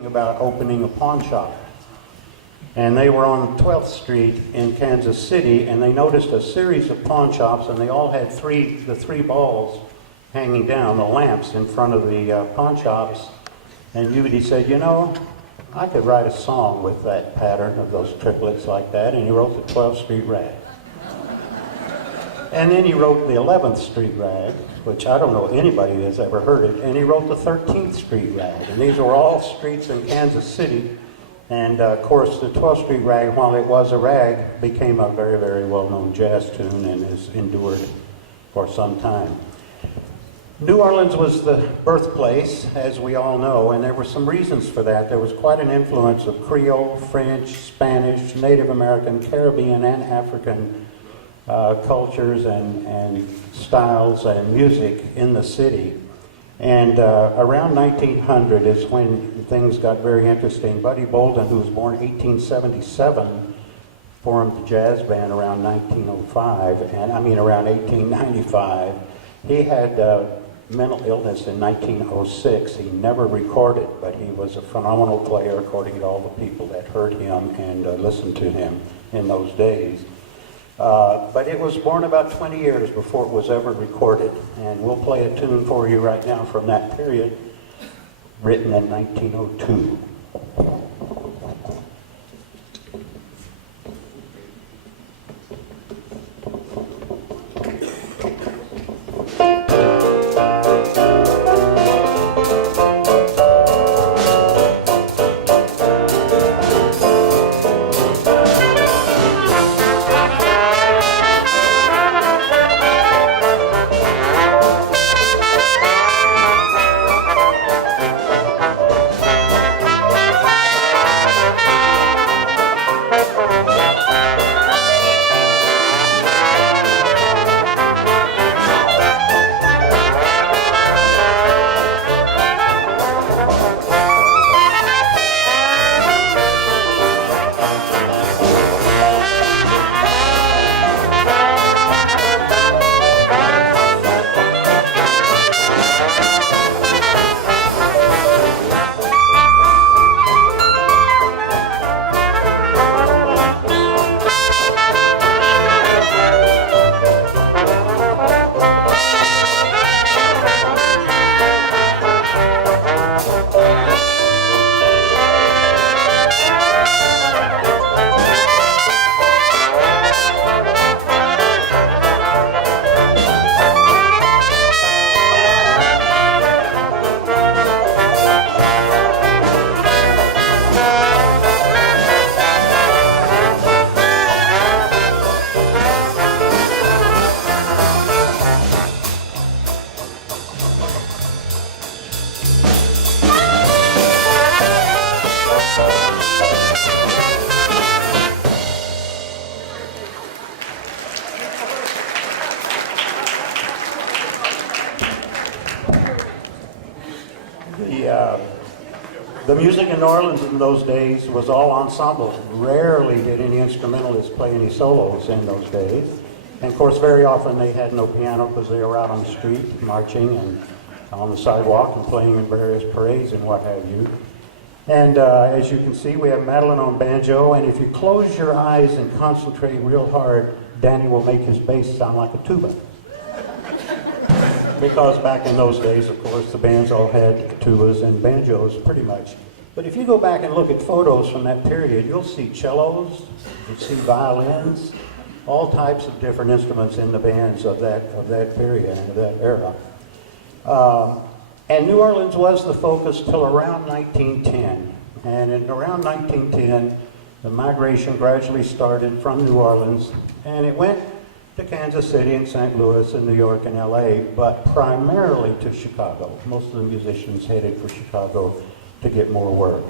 about opening a pawn shop. And they were on 12th Street in Kansas City, and they noticed a series of pawn shops, and they all had the three balls hanging down, the lamps in front of the pawn shops. And he said, you know, I could write a song with that pattern of those triplets like that, and he wrote the 12th Street Rag. And then he wrote the 11th Street Rag, which I don't know anybody that's ever heard it, and he wrote the 13th Street Rag. And these were all streets in Kansas City. And of course, the 12th Street Rag, while it was a rag, became a very, very well-known jazz tune and has endured for some time. New Orleans was the birthplace, as we all know, and there were some reasons for that. There was quite an influence of Creole, French, Spanish, Native American, Caribbean, and African cultures and styles and music in the city. And around 1900 is when things got very interesting. Buddy Bolden, who was born 1877, formed the jazz band around 1905, and around 1895. He had mental illness in 1906. He never recorded, but he was a phenomenal player according to all the people that heard him and listened to him in those days. But it was born about 20 years before it was ever recorded. And we'll play a tune for you right now from that period, written in 1902. The music in New Orleans in those days was all ensemble. Rarely did any instrumentalists play any solos in those days. And of course, very often they had no piano because they were out on the street marching and on the sidewalk and playing in various parades and what have you. And as you can see, we have Madeline on banjo, and if you close your eyes and concentrate real hard, Danny will make his bass sound like a tuba. Because back in those days, of course, the bands all had tubas and banjos pretty much. But if you go back and look at photos from that period, you'll see cellos, you'll see violins, all types of different instruments in the bands of that period and of that era. And New Orleans was the focus till around 1910. And in around 1910, the migration gradually started from New Orleans, and it went to Kansas City and St. Louis and New York and LA, but primarily to Chicago. Most of the musicians headed for Chicago to get more work.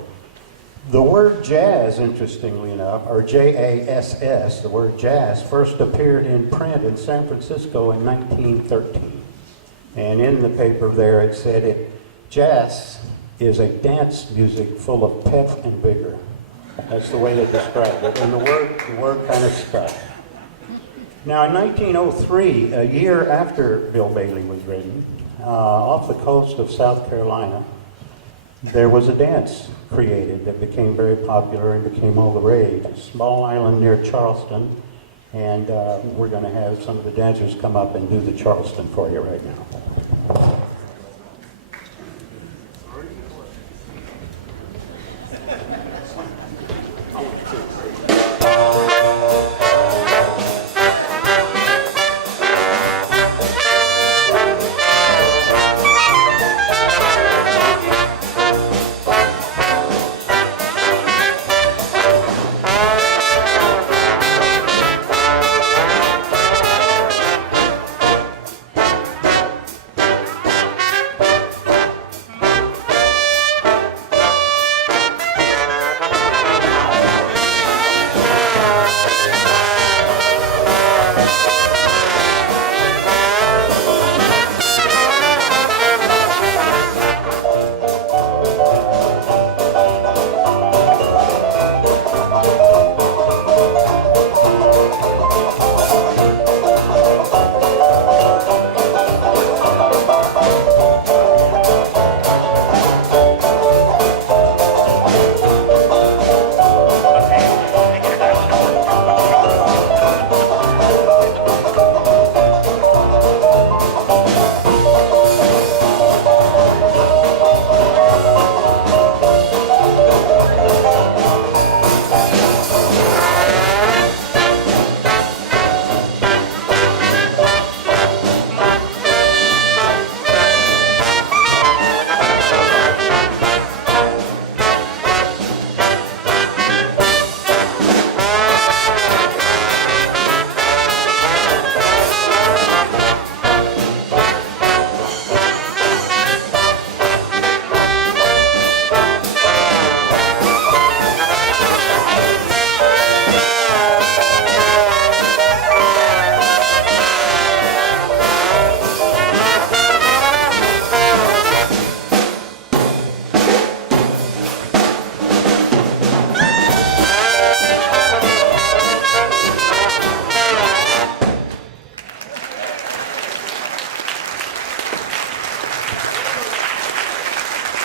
The word jazz, interestingly enough, or J-A-S-S, the word jazz, first appeared in print in San Francisco in 1913. And in the paper there it said, jazz is a dance music full of pep and vigor. That's the way they described it, and the word kind of stuck. Now, in 1903, a year after Bill Bailey was written, off the coast of South Carolina, there was a dance created that became very popular and became all the rage. A small island near Charleston, and we're going to have some of the dancers come up and do the Charleston for you right now.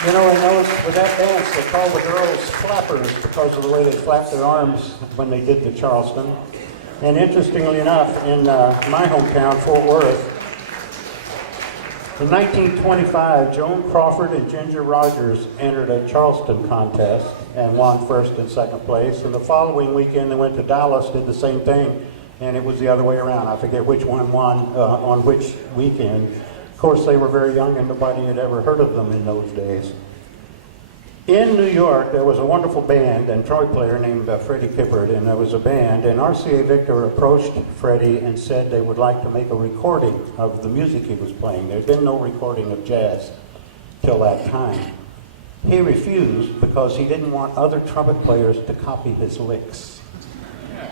You know, I noticed with that dance, they called the girls flappers because of the way they flapped their arms when they did the Charleston. And interestingly enough, in my hometown, Fort Worth, in 1925, Joan Crawford and Ginger Rogers entered a Charleston contest and won first and second place. And the following weekend, they went to Dallas, did the same thing, and it was the other way around. I forget which one won on which weekend. Of course, they were very young and nobody had ever heard of them in those days. In New York, there was a wonderful band and troy player named Freddie Kippert, and there was a band, and RCA Victor approached Freddie and said they would like to make a recording of the music he was playing. There had been no recording of jazz till that time. He refused because he didn't want other trumpet players to copy his licks.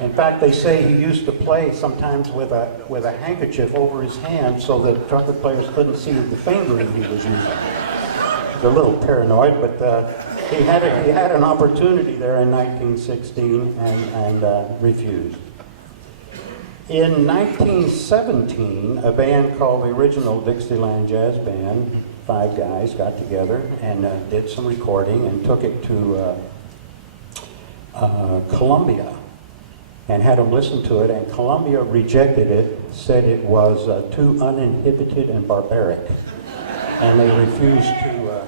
In fact, they say he used to play sometimes with a handkerchief over his hand so that trumpet players couldn't see the fingering he was using. He was a little paranoid, but he had an opportunity there in 1916 and refused. In 1917, a band called the Original Dixieland Jazz Band, 5 guys got together and did some recording and took it to Columbia and had them listen to it, and Columbia rejected it, said it was too uninhibited and barbaric, and they refused to,